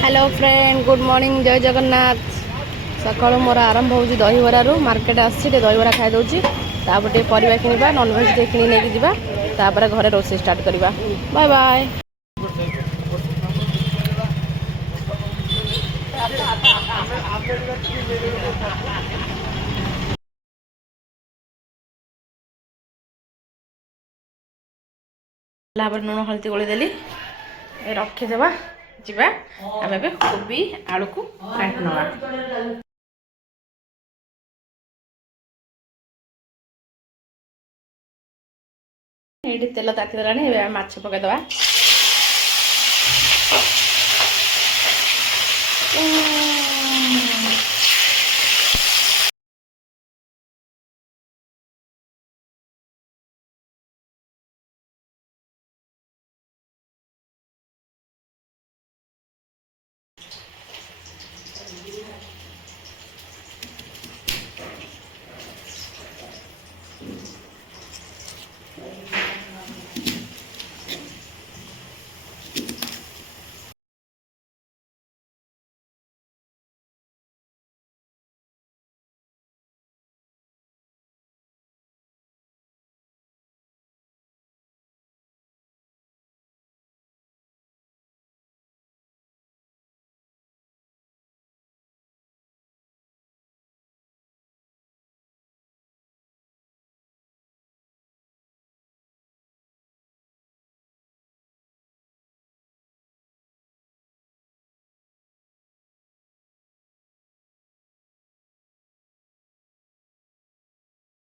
Hello friend good morning जय जगन्नाथ। सकाल मोर आरंभ हो दहीबरारू मार्केट आसी दहीबरा खाई दूसरी तापर परिवा किणवा नॉनवेज टे कि नहीं जापर घरे रोसे स्टार्ट करवा। Bye bye. लुण हल्दी गोलीदेली रखीदेवा जा आम कोबी आलू को काट नवा। ये तेल तातीदेला माछ पकईदवा।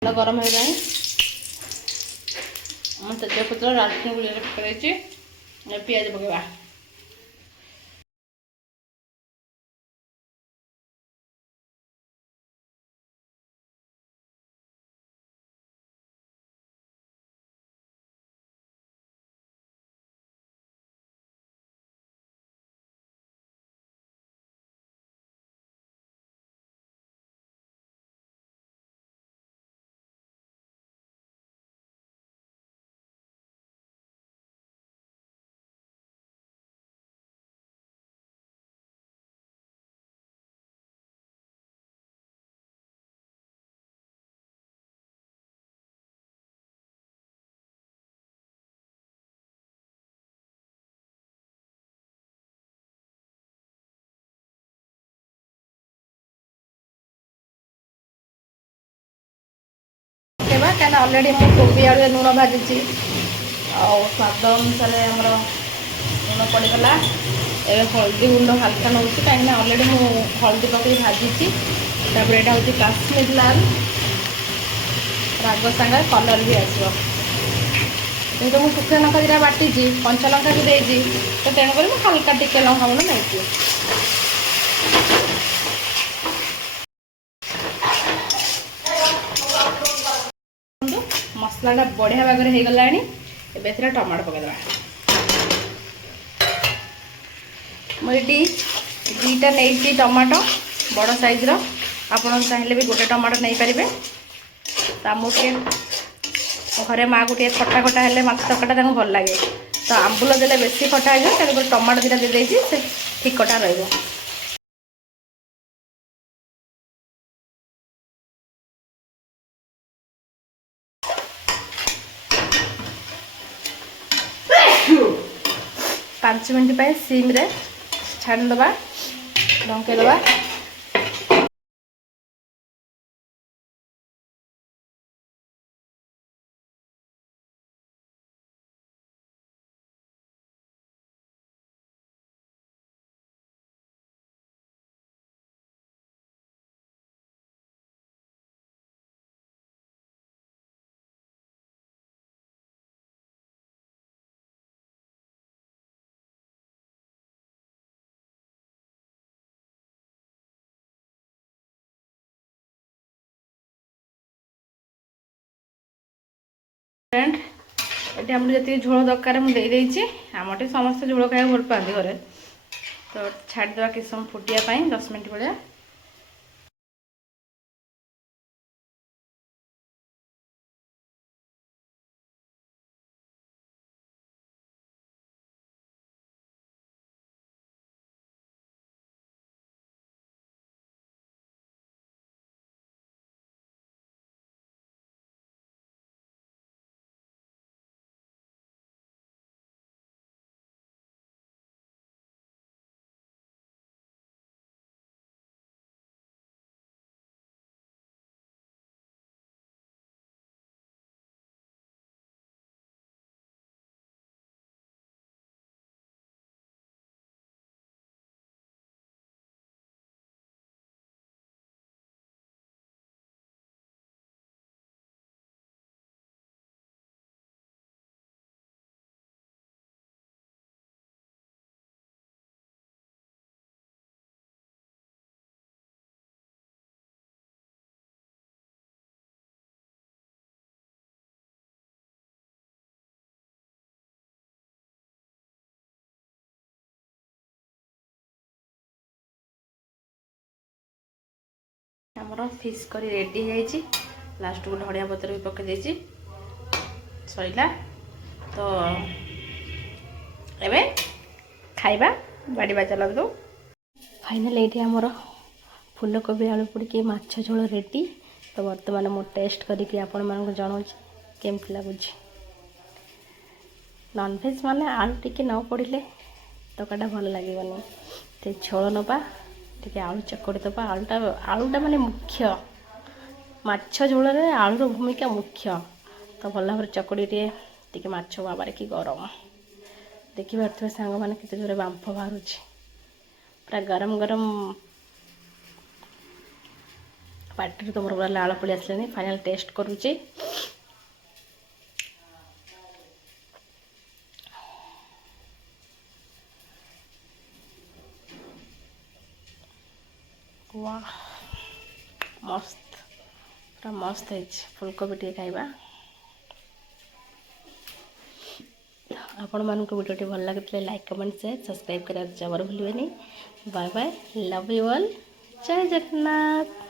गरम हो गए तेजपत्र डालचिनी गुलिया पकड़ पिज पकड़ा। क्या अलरेडी मैं कोबी आलू लुण भाजी स्वाद अनुसार आमर लुण पड़गला। एवं हल्दी गुंड हाल्का नौ कहीं अलरेडी मुझे हल्दी पकड़ भाजी यहाँ हूँ काश्मीर लाल राग सांगे कलर भी आसो तो मुझे शुखा लंका दुटा बाटी कंचा लंका भी देती तो तेणुक मुझे हल्का टिके लंका गुंड नहीं मसलाटा बढ़िया भाग में होगला। एबे टमाटो पकईदे मुझे दीटा नहीं टमाटो बड़ साइज आप चाहिए भी गोटे टमाटो नहीं पारे। तो मुझे घरे माँ को खटा खटा हेल्ले माछ तरकारीटा भल लगे तो आंबुल देले बेसी खटा हो तेणुक टमाटो दुटा दे ठीक कटा रही। पाँच मिनट सिम छाड़ीदे ढंकईदे। फ्रेंड ये आम जी झोल दरकार मुझे आम समस्त झोल खाया भल पाती घरे तो छाड़ीदे कि समय फुटिया 10 मिनट भाया। ଆମର ଫିସ୍ କରି ରେଡ଼ି ହେଇଯାଇଛି। ଲାଷ୍ଟକୁ ଧଣିଆ ପତ୍ର ବି ପକାଇ ଦେଇଛି। ସରିଲା ତ ଏବେ ଖାଇବା ବାଡ଼ିବା ଚାଲନ୍ତୁ। ଫାଇନାଲି ଏଇଠି ଆମର ଫୁଲକୋବି ଆଳୁ ପୋଡ଼ିକି ମାଛ ଝୋଳ ରେଡ଼ି। ତ ବର୍ତ୍ତମାନ ମୁଁ ଟେଷ୍ଟ କରିକି ଆପଣମାନଙ୍କୁ ଜଣାଉଛି କେମିତି ଲାଗୁଛି। ନନଭେଜ୍ ମାନେ ଆଳୁ ଟିକେ ନ ପଡ଼ିଲେ ତରକାରୀଟା ଭଲ ଲାଗିବନି। ସେ ଝୋଳ ନେବା ଟିକେ ଆଳୁ ଚକଡ଼ି ଦେବା। ଆଳୁଟା ମାନେ ମୁଖ୍ୟ, ମାଛ ଝୋଳରେ ଆଳୁର ଭୂମିକା ମୁଖ୍ୟ। ତ ଭଲ ଭାବରେ ଚକଡ଼ି ଟିକେ ମାଛ ବାବାରେ କି ଗରମ, ଦେଖିପାରୁଥିବେ ସାଙ୍ଗମାନେ କେତେ ଜୋରେ ବାମ୍ଫ ବାହାରୁଛି। ପୁରା ଗରମ ଗରମ ପାଟିରୁ ତ ମୋର ପୁରା ଲାଳ ପଳେଇ ଆସିଲାଣି। ଫାଇନାଲ୍ ଟେଷ୍ଟ କରୁଛି। ୱା ମସ୍ତ, ପୁରା ମସ୍ତ ହେଇଛି। ଫୁଲକୋବି ଟିକେ ଖାଇବା। ଆପଣମାନଙ୍କୁ ଭିଡ଼ିଓଟି ଭଲ ଲାଗୁଥିଲେ ଲାଇକ୍ କମେଣ୍ଟ ସେୟାର ସବସ୍କ୍ରାଇବ୍ କରିବାକୁ ଜମାରୁ ଭୁଲିବେନି। Bye bye, love you all, ଜୟ ଜଗନ୍ନାଥ।